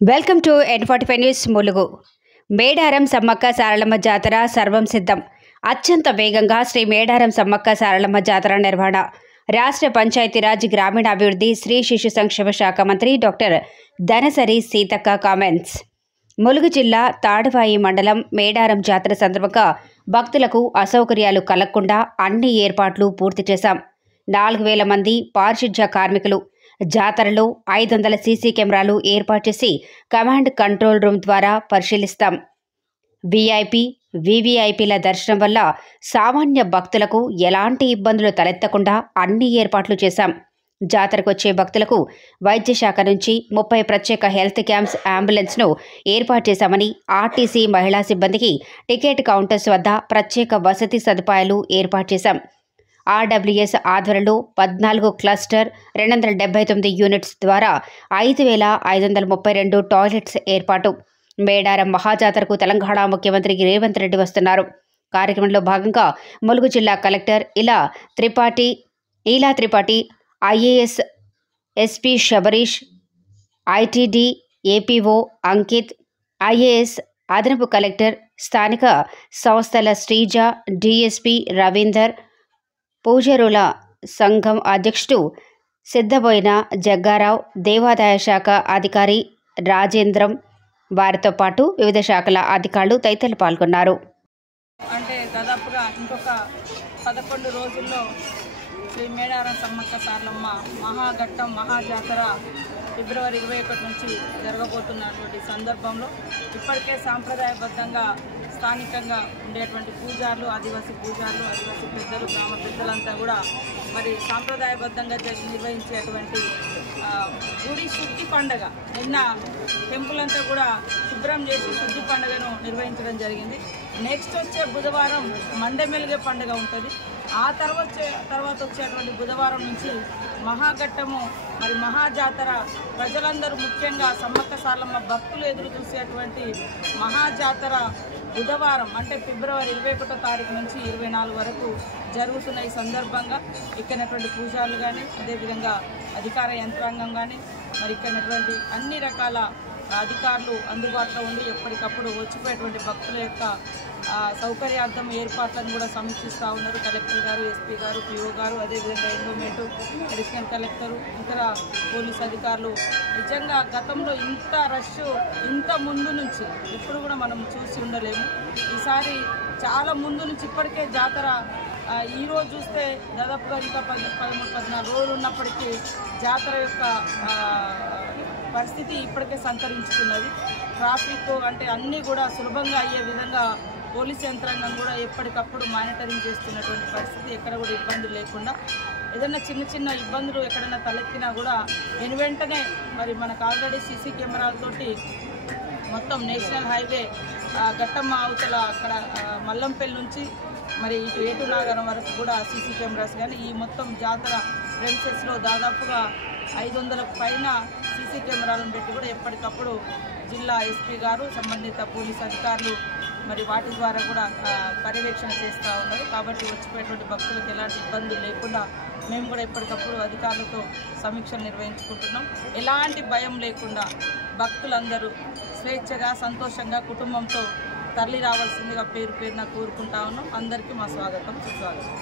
Welcome to N45 news. Mulugu Medaram Sammakka Saralamma జాతర సర్వం సిద్ధం. అత్యంత వేగంగా శ్రీ మేడారం సమ్మక్క సారలమ్మ జాతర నిర్వహణ. రాష్ట్ర పంచాయతీరాజ్ గ్రామీణాభివృద్ధి శ్రీ శిశు సంక్షేమ శాఖ మంత్రి డాక్టర్ ధనసరి సీతక్క కామెంట్స్. ములుగు జిల్లా తాడువాయి మండలం మేడారం జాతర సందర్భంగా భక్తులకు అసౌకర్యాలు కలగకుండా అన్ని ఏర్పాట్లు పూర్తి చేశాం. 4000 మంది పారిశుధ్య కార్మికులు. జాతరలో 500 సీసీ కెమెరాలు ఏర్పాటు చేసి కమాండ్ కంట్రోల్ రూమ్ ద్వారా పరిశీలిస్తాం. వీఐపీ, వీవీఐపీల దర్శనం వల్ల సామాన్య భక్తులకు ఎలాంటి ఇబ్బందులు తలెత్తకుండా అన్ని ఏర్పాట్లు చేశాం. జాతరకు వచ్చే భక్తులకు వైద్య శాఖ నుంచి 30 ప్రత్యేక హెల్త్ క్యాంప్స్ అంబులెన్స్ను ఏర్పాటు చేశామని, ఆర్టీసీ మహిళా సిబ్బందికి టికెట్ కౌంటర్స్ వద్ద ప్రత్యేక వసతి సదుపాయాలు ఏర్పాటు చేశాం. ఆర్డబ్ల్యూఎస్ ఆధ్వర్యంలో 14 క్లస్టర్ 279 యూనిట్స్ ద్వారా 5532 టాయిలెట్స్ ఏర్పాటు. మేడారం మహాజాతరకు తెలంగాణ ముఖ్యమంత్రి రేవంత్ రెడ్డి వస్తున్నారు. కార్యక్రమంలో భాగంగా ములుగు జిల్లా కలెక్టర్ ఇలా Tripathi, IAS SP Shabarish, ITD APO Ankit, IAS అదనపు కలెక్టర్, స్థానిక సంస్థల శ్రీజ, డీఎస్పీ రవీందర్, పూజారుల సంఘం అధ్యక్షుడు సిద్ధబోయిన జగ్గారావు, దేవాదాయ శాఖ అధికారి రాజేంద్రం, వారితో పాటు వివిధ శాఖల అధికారులు తదితరులు పాల్గొన్నారు. అంటే దాదాపుగా ఇంకొక 11 రోజుల్లో శ్రీ మేడారం సమ్మక్క సారలమ్మ మహాఘట్టం మహాజాతర ఫిబ్రవరి 21 నుంచి జరగబోతున్నటువంటి సందర్భంలో ఇప్పటికే సాంప్రదాయబద్ధంగా స్థానికంగా ఉండేటువంటి పూజారులు, ఆదివాసీ పెద్దలు, గ్రామ పెద్దలంతా కూడా మరి సాంప్రదాయబద్ధంగా నిర్వహించేటువంటి గుడి శుద్ధి పండుగ, నిన్న టెంపుల్ అంతా కూడా శుభ్రం చేసి శుద్ధి పండుగను నిర్వహించడం జరిగింది. నెక్స్ట్ వచ్చే బుధవారం మండమెలిగే పండుగ ఉంటుంది. ఆ తర్వాత వచ్చేటువంటి బుధవారం నుంచి మహాఘట్టము మరి మహాజాతర, ప్రజలందరూ ముఖ్యంగా సమ్మక్క సారలమ్మ భక్తులు ఎదురు చూసేటువంటి మహాజాతర బుధవారం అంటే ఫిబ్రవరి 21వ తారీఖు నుంచి 24 వరకు జరుగుతున్న ఈ సందర్భంగా ఇక్కడటువంటి పూజారులు కానీ, అదేవిధంగా అధికార యంత్రాంగం కానీ, మరి ఇక్కడటువంటి అన్ని రకాల అధికారులు అందుబాటులో ఉండి ఎప్పటికప్పుడు వచ్చిపోయేటువంటి భక్తుల యొక్క సౌకర్యార్థం ఏర్పాట్లను కూడా సమీక్షిస్తూ ఉన్నారు. కలెక్టర్ గారు, ఎస్పీ గారు, పిఓ గారు, అదేవిధంగా ఎండోమెంట్, అడిషనల్ కలెక్టరు, ఇతర పోలీస్ అధికారులు. నిజంగా గతంలో ఇంత రష్ ఇంత ముందు నుంచి ఎప్పుడు కూడా మనం చూసి ఉండలేము. ఈసారి చాలా ముందు నుంచి ఇప్పటికే జాతర ఈరోజు చూస్తే దాదాపుగా ఇంకా 13-14 రోజులు ఉన్నప్పటికీ జాతర యొక్క పరిస్థితి ఇప్పటికే సంతరించుకున్నది. ట్రాఫిక్ అంటే అన్నీ కూడా సులభంగా అయ్యే విధంగా పోలీస్ యంత్రాంగం కూడా ఎప్పటికప్పుడు మానిటరింగ్ చేస్తున్నటువంటి పరిస్థితి, ఎక్కడ కూడా ఇబ్బందులు లేకుండా. ఏదైనా చిన్న ఇబ్బందులు ఎక్కడైనా తలెత్తినా కూడా వెంటనే మరి మనకు ఆల్రెడీ సీసీ కెమెరాలతోటి మొత్తం నేషనల్ హైవే ఘట్టమ్మ అవతల అక్కడ మల్లంపల్లి నుంచి మరి ఇటు ఏటునాగరం వరకు కూడా సీసీ కెమెరాస్ కానీ, ఈ మొత్తం జాతర ప్రెమిసెస్లో దాదాపుగా 500కు పైన సీసీ కెమెరాలను పెట్టి కూడా ఎప్పటికప్పుడు జిల్లా ఎస్పీ గారు, సంబంధిత పోలీస్ అధికారులు మరి వాటి ద్వారా కూడా పర్యవేక్షణ చేస్తూ ఉన్నారు. కాబట్టి వచ్చిపోయేటువంటి భక్తులకు ఎలాంటి ఇబ్బందులు లేకుండా మేము కూడా ఎప్పటికప్పుడు అధికారులతో సమీక్షలు నిర్వహించుకుంటున్నాం. ఎలాంటి భయం లేకుండా భక్తులందరూ స్వేచ్ఛగా, సంతోషంగా, కుటుంబంతో తరలి రావాల్సిందిగా పేరున కోరుకుంటా ఉన్నాం. అందరికీ మా స్వాగతం, సుస్వాగతం.